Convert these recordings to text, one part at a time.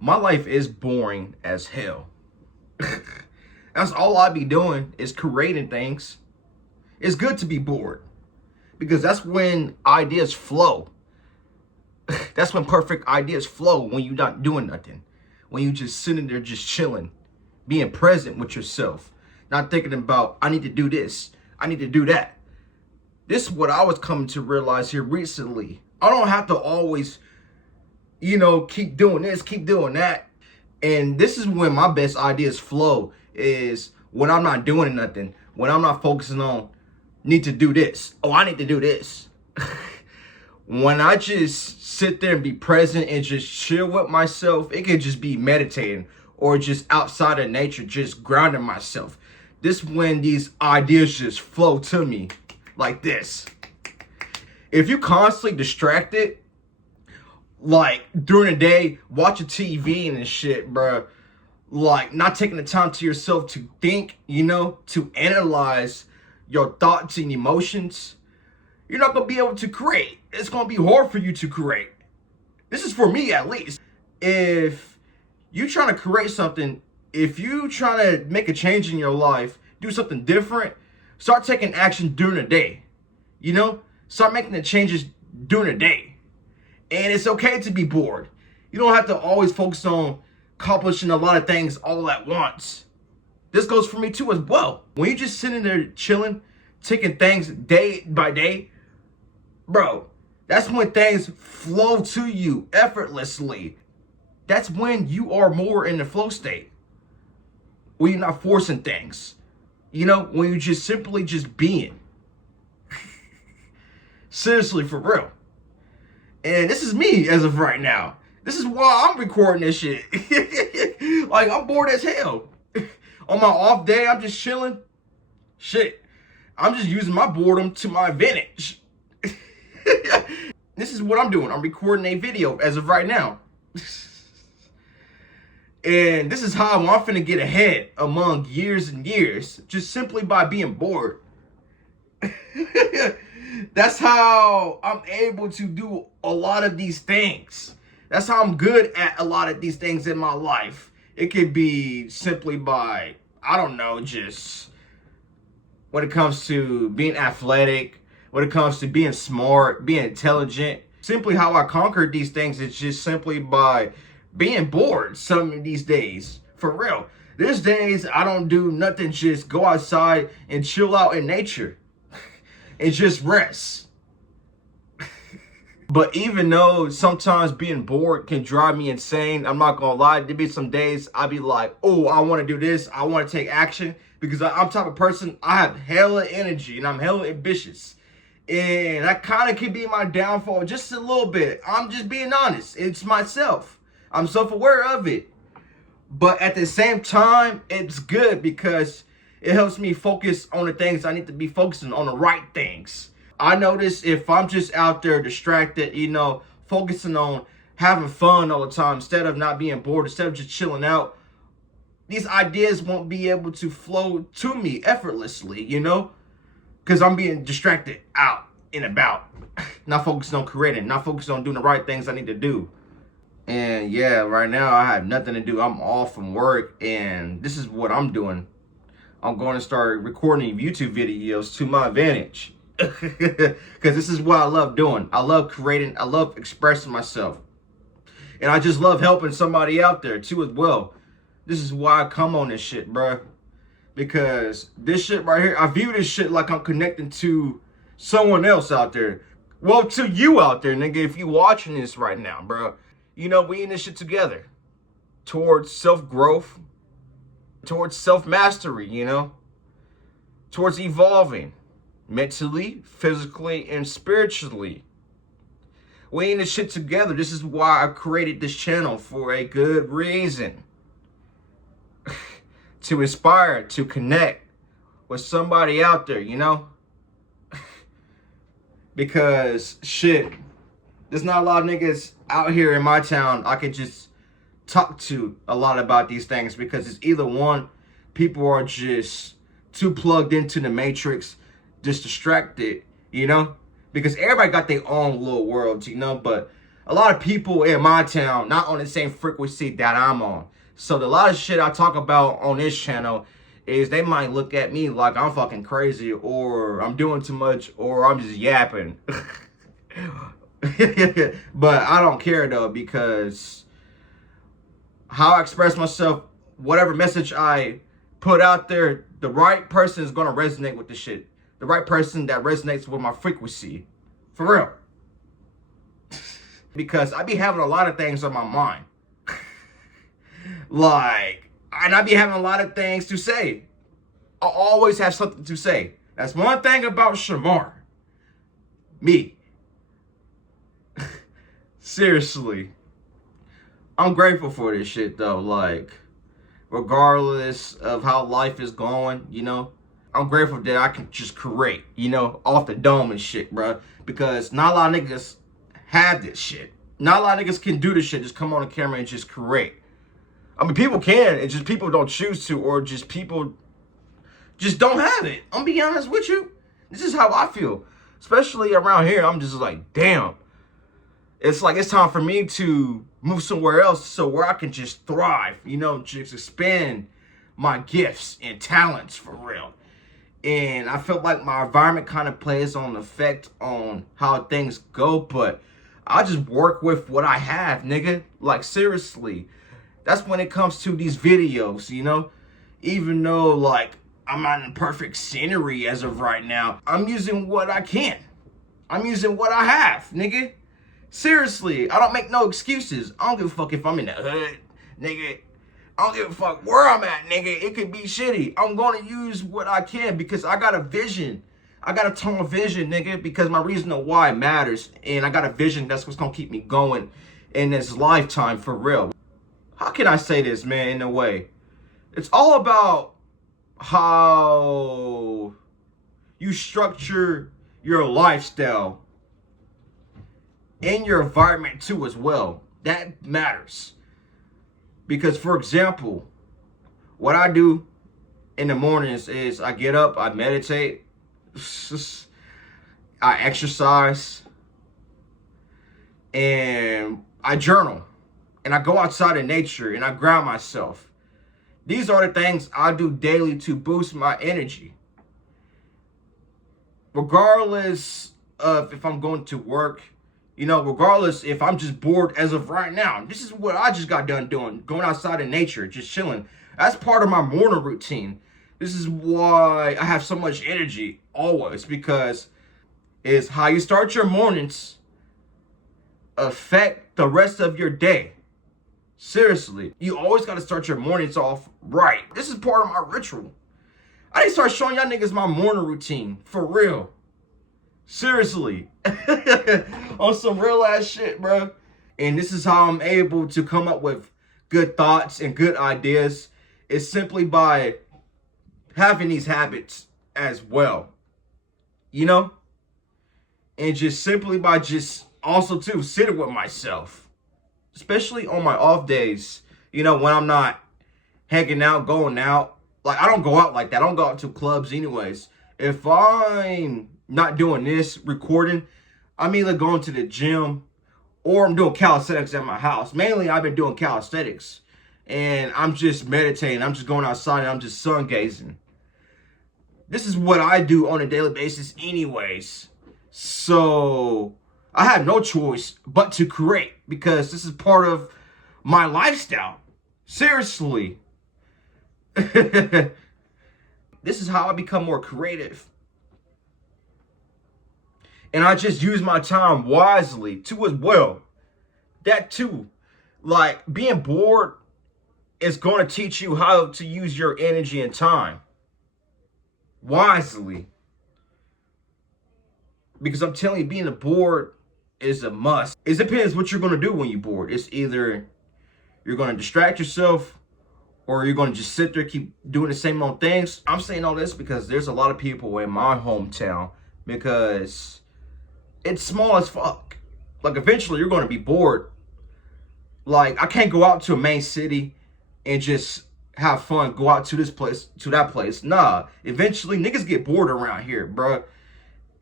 My life is boring as hell. That's all I be doing is creating things. It's good to be bored because that's when ideas flow. That's when perfect ideas flow, when you're not doing nothing. When you just sitting there just chilling, being present with yourself, not thinking about, I need to do this, I need to do that. This is what I was coming to realize here recently. I don't have to always, keep doing this, keep doing that. And this is when my best ideas flow, is when I'm not doing nothing, when I'm not focusing on, need to do this. Oh, I need to do this. When I just sit there and be present and just chill with myself, it could just be meditating or just outside of nature, just grounding myself. This when these ideas just flow to me like this. If you constantly distracted, like during the day, watching TV and shit, bro, like not taking the time to yourself to think, to analyze your thoughts and emotions, you're not going to be able to create. It's going to be hard for you to create. This is for me, at least. If you're trying to create something, if you're trying to make a change in your life, do something different, start taking action during the day. Start making the changes during the day. And it's okay to be bored. You don't have to always focus on accomplishing a lot of things all at once. This goes for me too as well. When you're just sitting there chilling, taking things day by day, bro, that's when things flow to you effortlessly. That's when you are more in the flow state. When you're not forcing things. When you're just simply just being. Seriously, for real. And this is me as of right now. This is why I'm recording this shit. Like, I'm bored as hell. On my off day, I'm just chilling. Shit. I'm just using my boredom to my advantage. This is what I'm doing. I'm recording a video as of right now. And this is how I'm finna get ahead among years and years. Just simply by being bored. That's how I'm able to do a lot of these things. That's how I'm good at a lot of these things in my life. It could be simply by, I don't know, just when it comes to being athletic, when it comes to being smart, being intelligent. Simply how I conquered these things is just simply by being bored some of these days. For real. There's days I don't do nothing, just go outside and chill out in nature. And just rest. But even though sometimes being bored can drive me insane, I'm not gonna lie, there be some days I be like, oh, I wanna do this, I wanna take action. Because I'm the type of person, I have hella energy and I'm hella ambitious. And that kind of could be my downfall just a little bit. I'm just being honest. It's myself. I'm self-aware of it. But at the same time, it's good because it helps me focus on the things I need to be focusing on, the right things. I notice if I'm just out there distracted, focusing on having fun all the time instead of not being bored, instead of just chilling out, these ideas won't be able to flow to me effortlessly, because I'm being distracted out and about, not focusing on creating, not focusing on doing the right things I need to do. And yeah, right now I have nothing to do. I'm off from work, and this is what I'm doing. I'm going to start recording YouTube videos to my advantage. Because this is what I love doing. I love creating. I love expressing myself. And I just love helping somebody out there too as well. This is why I come on this shit, bro. Because this shit right here, I view this shit like I'm connecting to someone else out there. Well, to you out there, nigga, if you watching this right now, bro. We in this shit together. Towards self-growth. Towards self-mastery, towards evolving mentally, physically, and spiritually. We in this shit together. This is why I created this channel, for a good reason. To inspire, to connect with somebody out there, Because, shit, there's not a lot of niggas out here in my town I could just talk to a lot about these things, because it's either one, people are just too plugged into the matrix, just distracted, because everybody got their own little worlds, but a lot of people in my town not on the same frequency that I'm on. So a lot of shit I talk about on this channel is they might look at me like I'm fucking crazy, or I'm doing too much, or I'm just yapping. But I don't care though, because how I express myself, whatever message I put out there, the right person is gonna resonate with the shit. The right person that resonates with my frequency. For real. Because I be having a lot of things on my mind. And I be having a lot of things to say. I always have something to say. That's one thing about Shamar. Me. Seriously. I'm grateful for this shit though. Like, regardless of how life is going, you know, I'm grateful that I can just create, you know, off the dome and shit, bro. Because not a lot of niggas have this shit. Not a lot of niggas can do this shit. Just come on the camera and just create. I mean, people can. It's just people don't choose to, or just people just don't have it. I'm being honest with you. This is how I feel. Especially around here, I'm just like, damn. It's like it's time for me to move somewhere else, so where I can just thrive, you know, just expand my gifts and talents for real. And I felt like my environment kind of plays on effect on how things go, but I just work with what I have, nigga. Like, seriously. That's when it comes to these videos, you know? Even though, like, I'm not in perfect scenery as of right now, I'm using what I can. I'm using what I have, nigga. Seriously, I don't make no excuses. I don't give a fuck if I'm in the hood, nigga. I don't give a fuck where I'm at, nigga. It could be shitty. I'm going to use what I can because I got a vision. I got a tunnel vision, nigga, because my reason of why matters. And I got a vision that's what's going to keep me going in this lifetime for real. How can I say this, man, in a way? It's all about how you structure your lifestyle and your environment too as well. That matters. Because, for example, what I do in the mornings is I get up, I meditate, I exercise, and I journal. And I go outside in nature and I ground myself. These are the things I do daily to boost my energy. Regardless of if I'm going to work, you know, regardless if I'm just bored as of right now. This is what I just got done doing. Going outside in nature, just chilling. That's part of my morning routine. This is why I have so much energy always. Because it's how you start your mornings affect the rest of your day. Seriously. You always got to start your mornings off right. This is part of my ritual. I need to start showing y'all niggas my morning routine. For real. Seriously. On some real ass shit, bro. And this is how I'm able to come up with good thoughts and good ideas. It's simply by having these habits as well. You know? And just simply by just also too sitting with myself. Especially on my off days. You know, when I'm not hanging out, going out. Like, I don't go out like that. I don't go out to clubs anyways. If I'm not doing this, recording, I'm either going to the gym or I'm doing calisthenics at my house. Mainly, I've been doing calisthenics. And I'm just meditating. I'm just going outside and I'm just sun gazing. This is what I do on a daily basis anyways. So I have no choice but to create because this is part of my lifestyle. Seriously. This is how I become more creative. And I just use my time wisely too as well. That too. Like, being bored is going to teach you how to use your energy and time wisely. Because I'm telling you, being bored is a must. It depends what you're going to do when you're bored. It's either you're going to distract yourself or you're going to just sit there, keep doing the same old things. I'm saying all this because there's a lot of people in my hometown because it's small as fuck. Like, eventually you're going to be bored. Like, I can't go out to a main city and just have fun, go out to this place, to that place. Nah, eventually niggas get bored around here, bro.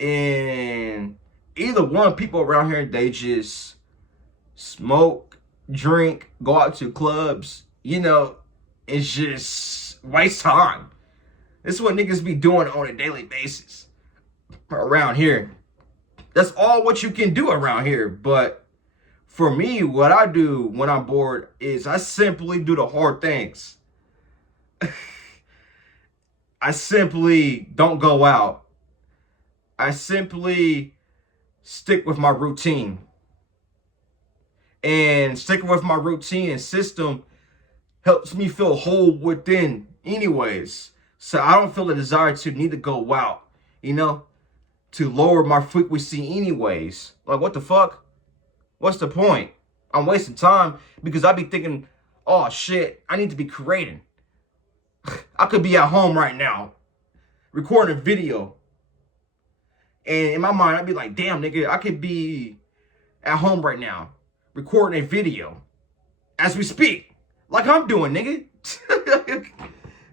And either one, people around here, they just smoke, drink, go out to clubs, it's just waste time. This is what niggas be doing on a daily basis around here. That's all what you can do around here. But for me, what I do when I'm bored is I simply do the hard things. I simply don't go out. I simply stick with my routine. And sticking with my routine and system helps me feel whole within anyways. So I don't feel the desire to need to go out, to lower my frequency anyways. Like, what the fuck? What's the point? I'm wasting time because I be thinking, oh shit, I need to be creating. I could be at home right now recording a video. And in my mind, I'd be like, damn, nigga, I could be at home right now recording a video as we speak. Like I'm doing, nigga.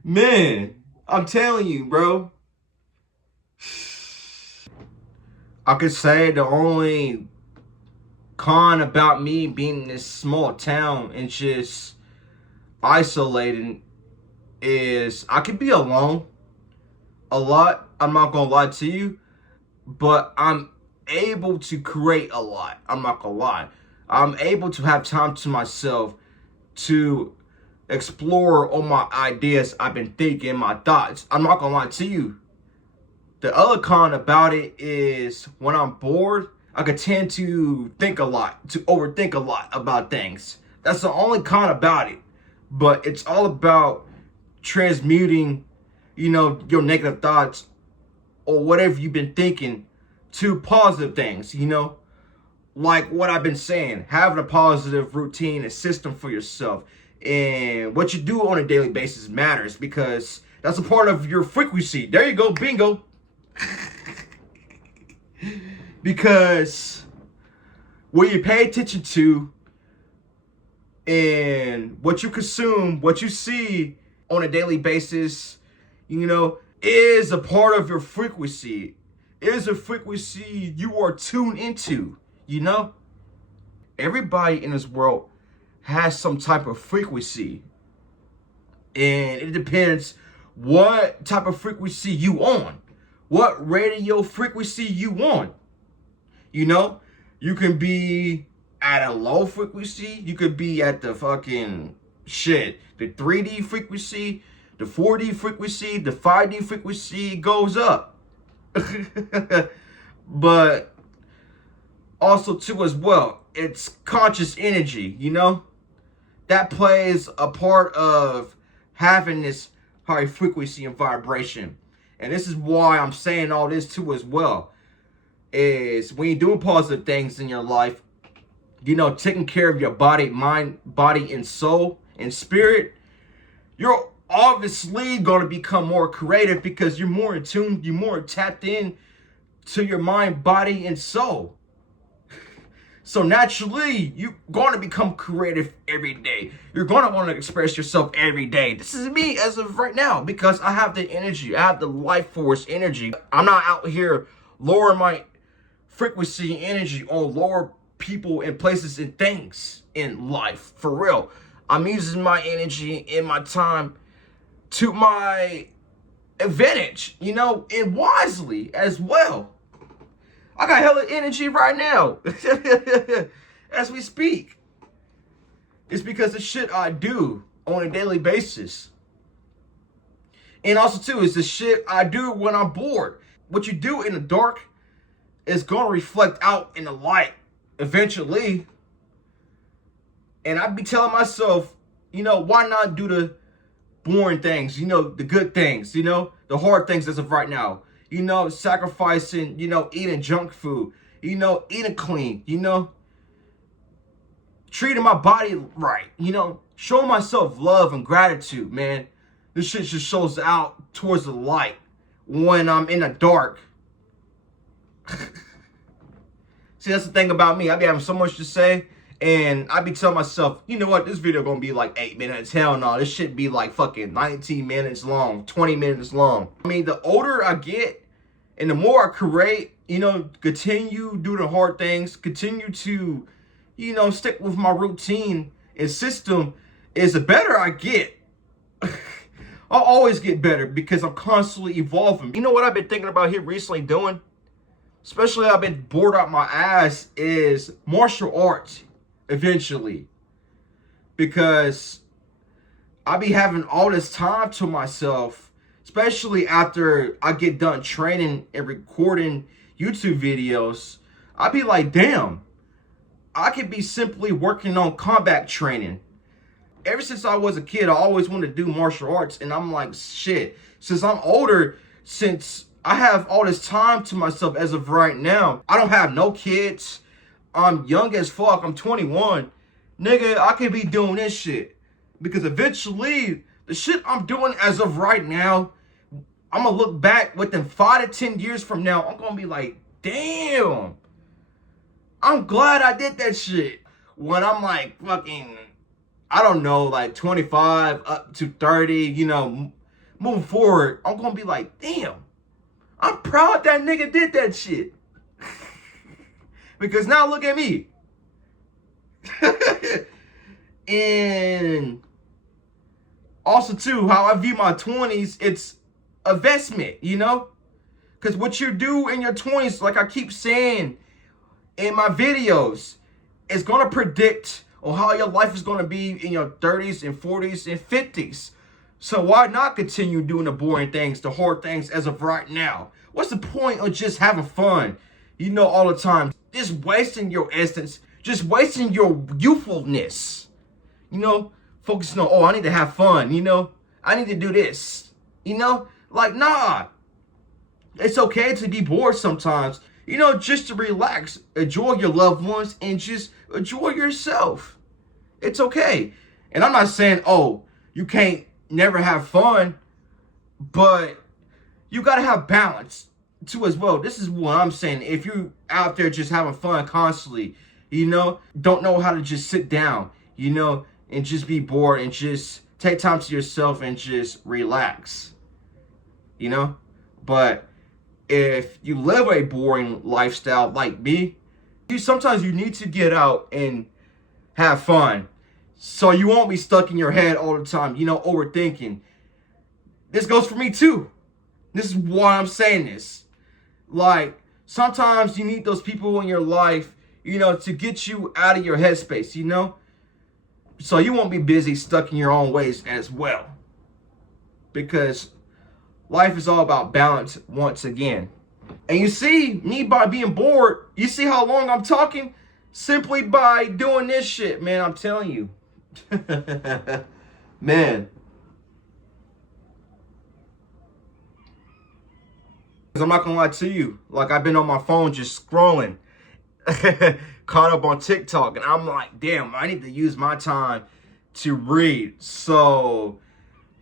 Man, I'm telling you, bro. I could say the only con about me being in this small town and just isolating is I could be alone a lot. I'm not gonna lie to you, but I'm able to create a lot. I'm not gonna lie. I'm able to have time to myself to explore all my ideas I've been thinking, my thoughts. I'm not gonna lie to you. The other con about it is when I'm bored, I could tend to think a lot, to overthink a lot about things. That's the only con about it. But it's all about transmuting, your negative thoughts or whatever you've been thinking to positive things, like what I've been saying, having a positive routine and system for yourself. And what you do on a daily basis matters because that's a part of your frequency. There you go, bingo. Because what you pay attention to and what you consume, what you see on a daily basis, is a part of your frequency. Is a frequency you are tuned into, Everybody in this world has some type of frequency. And it depends what type of frequency you on. What radio frequency you on. You can be at a low frequency. You could be at the fucking shit. The 3D frequency, the 4D frequency, the 5D frequency goes up. But also too as well, it's conscious energy, that plays a part of having this high frequency and vibration. And this is why I'm saying all this too as well, is when you're doing positive things in your life, taking care of your body, mind, body, and soul and spirit, you're obviously going to become more creative because you're more in tune, you're more tapped in to your mind, body, and soul. So naturally, you're going to become creative every day. You're going to want to express yourself every day. This is me as of right now because I have the energy. I have the life force energy. I'm not out here lowering my frequency energy on lower people and places and things in life. For real. I'm using my energy and my time to my advantage, and wisely as well. I got hella energy right now as we speak. It's because of shit I do on a daily basis. And also too, it's the shit I do when I'm bored. What you do in the dark is going to reflect out in the light eventually. And I'd be telling myself, why not do the boring things, the good things, the hard things as of right now. Sacrificing, eating junk food, eating clean, treating my body right, showing myself love and gratitude, man. This shit just shows out towards the light when I'm in the dark. See, that's the thing about me. I be having so much to say, and I be telling myself, you know what, this video gonna be like 8 minutes. Hell no, this shit be like fucking 19 minutes long, 20 minutes long. I mean, the older I get, and the more I create, continue do the hard things, continue to, stick with my routine and system, is the better I get. I'll always get better because I'm constantly evolving. You know what I've been thinking about here recently doing? Especially I've been bored out my ass, is martial arts eventually. Because I be having all this time to myself, especially after I get done training and recording YouTube videos. I be like, damn, I could be simply working on combat training. Ever since I was a kid, I always wanted to do martial arts, and I'm like, shit, since I'm older, since I have all this time to myself as of right now, I don't have no kids, I'm young as fuck, I'm 21, nigga, I could be doing this shit. Because eventually, the shit I'm doing as of right now, I'm gonna look back within 5 to 10 years from now, I'm gonna be like, damn, I'm glad I did that shit. When I'm like fucking, I don't know, like 25 up to 30, moving forward, I'm gonna be like, damn, I'm proud that nigga did that shit. Because now look at me. And also too, how I view my 20s, it's investment, Because what you do in your 20s, like I keep saying in my videos, is going to predict on how your life is going to be in your 30s and 40s and 50s. So why not continue doing the boring things, the hard things as of right now? What's the point of just having fun, all the time? Just wasting your essence, just wasting your youthfulness. Focusing on, I need to have fun, I need to do this, Like, nah. It's okay to be bored sometimes, just to relax, enjoy your loved ones, and just enjoy yourself. It's okay. And I'm not saying, you can't never have fun, but you gotta have balance too as well. This is what I'm saying. If you out there just having fun constantly, don't know how to just sit down, and just be bored and just take time to yourself and just relax, But if you live a boring lifestyle like me, sometimes you need to get out and have fun. So you won't be stuck in your head all the time, overthinking. This goes for me too. This is why I'm saying this. Like, sometimes you need those people in your life, to get you out of your headspace, So you won't be busy stuck in your own ways as well. Because life is all about balance once again. And you see, me by being bored, you see how long I'm talking? Simply by doing this shit, man, I'm telling you. Man. I'm not gonna lie to you. Like, I've been on my phone just scrolling. Caught up on TikTok, and I'm like, damn, I need to use my time to read. So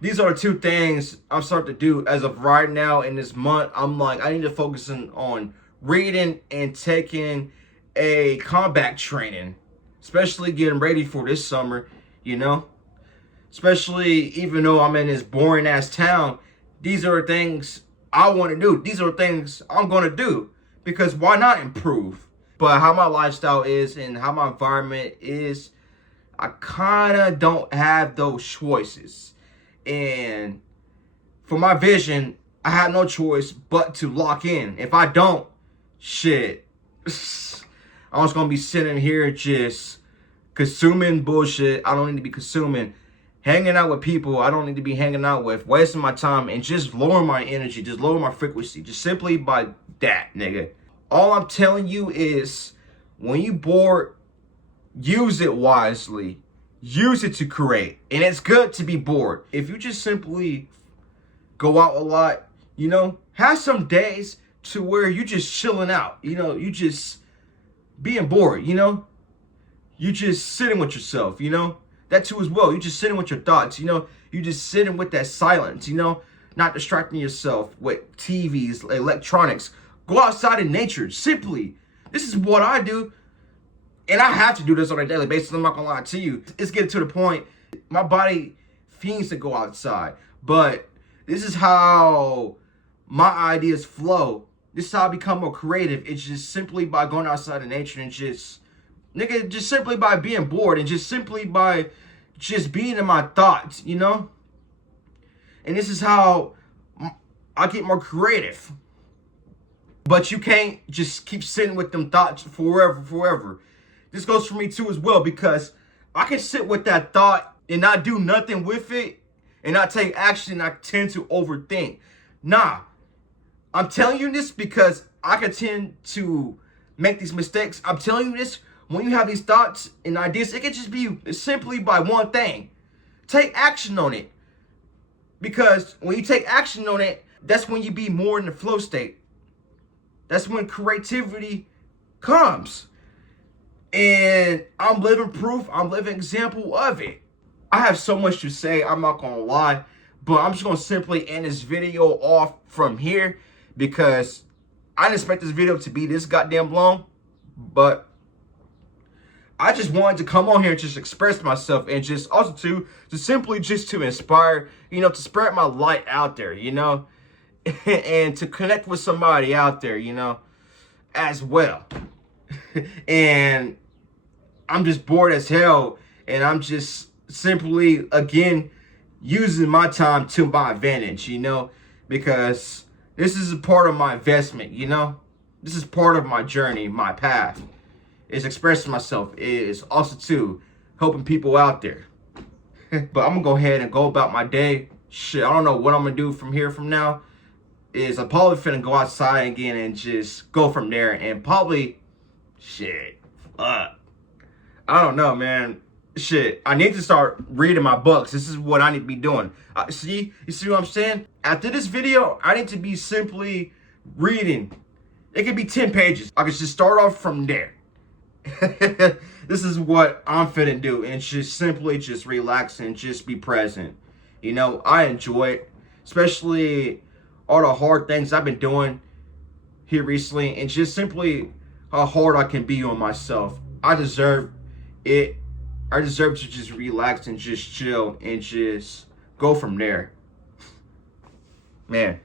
these are the two things I'm starting to do as of right now in this month. I'm like, I need to focus on reading and taking a combat training, especially getting ready for this summer, Especially even though I'm in this boring ass town, these are things I want to do. These are things I'm going to do, because why not improve? But how my lifestyle is and how my environment is, I kind of don't have those choices. And for my vision, I have no choice but to lock in. If I don't, shit, I'm just going to be sitting here just consuming bullshit I don't need to be consuming, hanging out with people I don't need to be hanging out with, wasting my time, and just lowering my energy, just lower my frequency, just simply by that, nigga. All I'm telling you is, when you bored, use it wisely. Use it to create. And it's good to be bored. If you just simply go out a lot, have some days to where you just chilling out. You just being bored, you just sitting with yourself, That too as well. You just sitting with your thoughts, you just sitting with that silence, not distracting yourself with TVs, electronics. Go outside in nature, simply. This is what I do. And I have to do this on a daily basis. I'm not gonna lie to you. It's getting to the point, my body fiends to go outside. But this is how my ideas flow. This is how I become more creative. It's just simply by going outside in nature and just Nigga, just simply by being bored and just simply by just being in my thoughts, you know? And this is how I get more creative. But you can't just keep sitting with them thoughts forever. This goes for me too as well, because I can sit with that thought and not do nothing with it and not take action. I tend to overthink. Nah, I'm telling you this because I can tend to make these mistakes. I'm telling you this, when you have these thoughts and ideas, it can just be simply by one thing. Take action on it. Because when you take action on it, that's when you be more in the flow state. That's when creativity comes. And I'm living proof. I'm living example of it. I have so much to say. I'm not going to lie. But I'm just going to simply end this video off from here. Because I didn't expect this video to be this goddamn long. But I just wanted to come on here and just express myself. And just also to simply just to inspire, you know, to spread my light out there, you know. And to connect with somebody out there, you know, as well. And I'm just bored as hell. And I'm just simply, again, using my time to my advantage, you know. Because this is a part of my investment, you know. This is part of my journey, my path. Is expressing myself. Is also, too, helping people out there. But I'm going to go ahead and go about my day. Shit, I don't know what I'm going to do from here from now. Is I'm probably finna go outside again and just go from there and probably, shit, fuck. I don't know, man. Shit, I need to start reading my books. This is what I need to be doing. You see what I'm saying? After this video, I need to be simply reading. It could be 10 pages. I could just start off from there. This is what I'm finna do, and just simply just relax and just be present. You know, I enjoy it, especially all the hard things I've been doing here recently, and just simply how hard I can be on myself. I deserve it. I deserve to just relax and just chill and just go from there. Man.